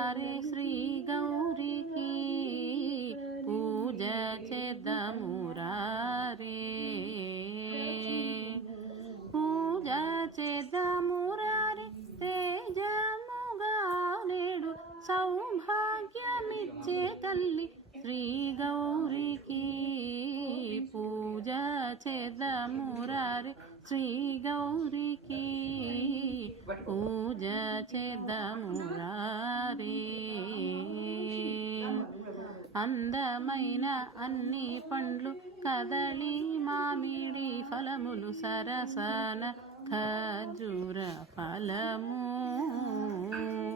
మురారి శ్రీ గౌరికి పూజ చేద్దాము రారే పూజ చేద్దాము రారే తేజముగా నేడు సౌభాగ్యమిచ్చే తల్లి శ్రీ గౌరికి పూజ చేద్దాము రారే శ్రీ గౌరికి పూజ చేద్దాము రారే అందమైన అన్ని పండ్లు కదలి మామిడి ఫలములు సరసన ఖర్జూర ఫలము